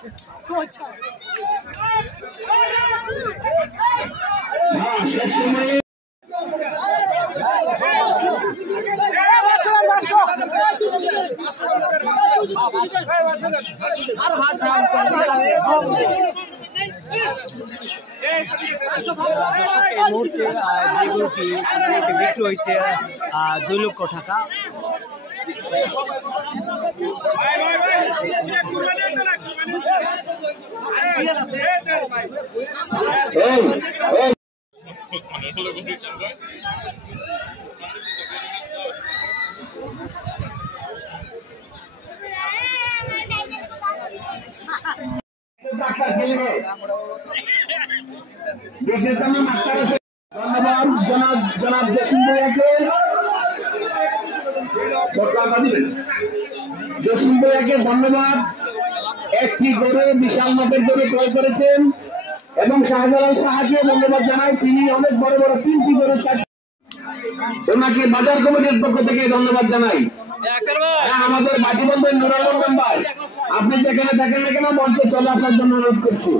এই মুহূর্তে যে গরুটি বিক্রি হয়েছে 2 লক্ষ টাকা। জনাব জসিম ভাইয়াকে ধন্যবাদ। একটি গরু বিশাল মাপের গরু ক্রয় করেছেন এবং শাহজালাল সাহাকে ধন্যবাদ জানাই। তিনি অনেক বড় বড় 3টি গরু ওনাকে বাজার কমিটির পক্ষ থেকে ধন্যবাদ জানাই। আমাদের বাজি বন্ধু নুরুল মেম্বার, আপনি যেখানে থাকেন না কেন মঞ্চে চলে আসার জন্য অনুরোধ করছি।